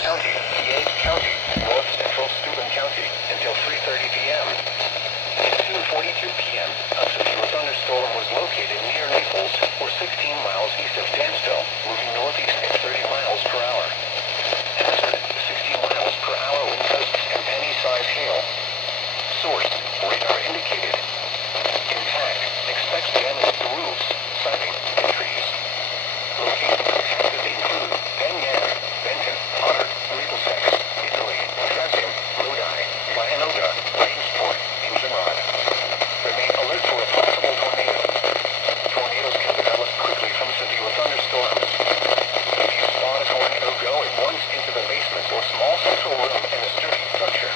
County, Yates County, north central Steuben County, until 3:30 p.m. At 2:42 p.m., a severe thunderstorm was located near Naples, or 16 miles east of Danville, moving northeast at 30 miles per hour. Hazard, 60 miles per hour wind gusts and penny-sized hail. Source, radar indicated. Impact, expects damage to roofs, siding, and trees. Locations impacted include Penyan, Benton, Otter, Middlesex, Italy, Trasim, Lodi, Vianoga, Williamsport, and Gerard. Remain alert for a possible tornado. Tornadoes can develop quickly from severe thunderstorms. If you spot a tornado, go at once into the basement or small central room in a sturdy structure.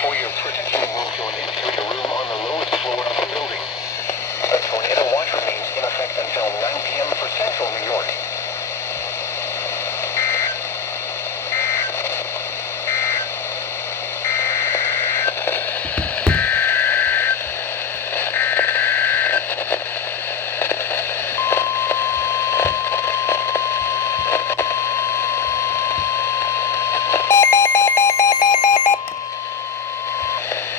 For your protection, move to an interior room on the lowest floor of a building. A tornado watch remains in effect until 9 p.m. for central New York.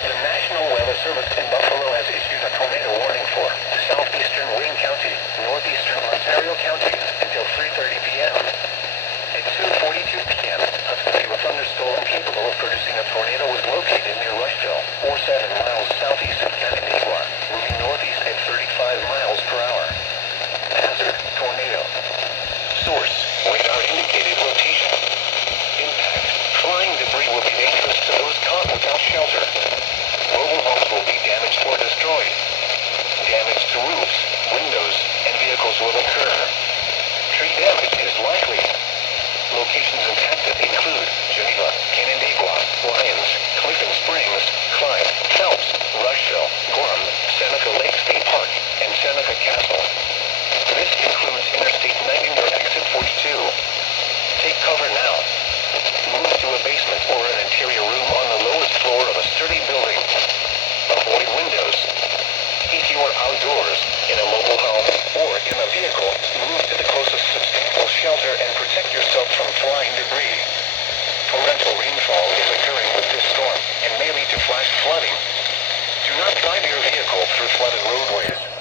The National Weather Service in Buffalo has issued a tornado warning for southeastern Wayne County, northeastern Ontario County, until 3:30 p.m. At 2:42 p.m., a severe thunderstorm capable of producing a tornado was located near Rushville, or 7 miles southeast of Canandaigua, moving northeast at 35 miles per hour. Hazard, tornado. Source, radar indicated rotation. Impact, flying debris will be dangerous to those caught without shelter. Mobile homes will be damaged or destroyed. Damage to roofs, windows, and vehicles will occur. Tree damage is likely. Locations impacted include Geneva, Canandaigua, Lyons, Clifton Springs, Clyde, Phelps, Rushville, Gorham, Seneca Lake State Park, and Seneca Castle. This includes Interstate 90 near exit 42. Take cover now. Move to a basement or an interior room on the lowest floor of a sturdy building. Avoid windows. If you are outdoors, in a mobile home, or in a vehicle, move to the closest substantial shelter and protect yourself from flying debris. Torrential rainfall is occurring with this storm and may lead to flash flooding. Do not drive your vehicle through flooded roadways.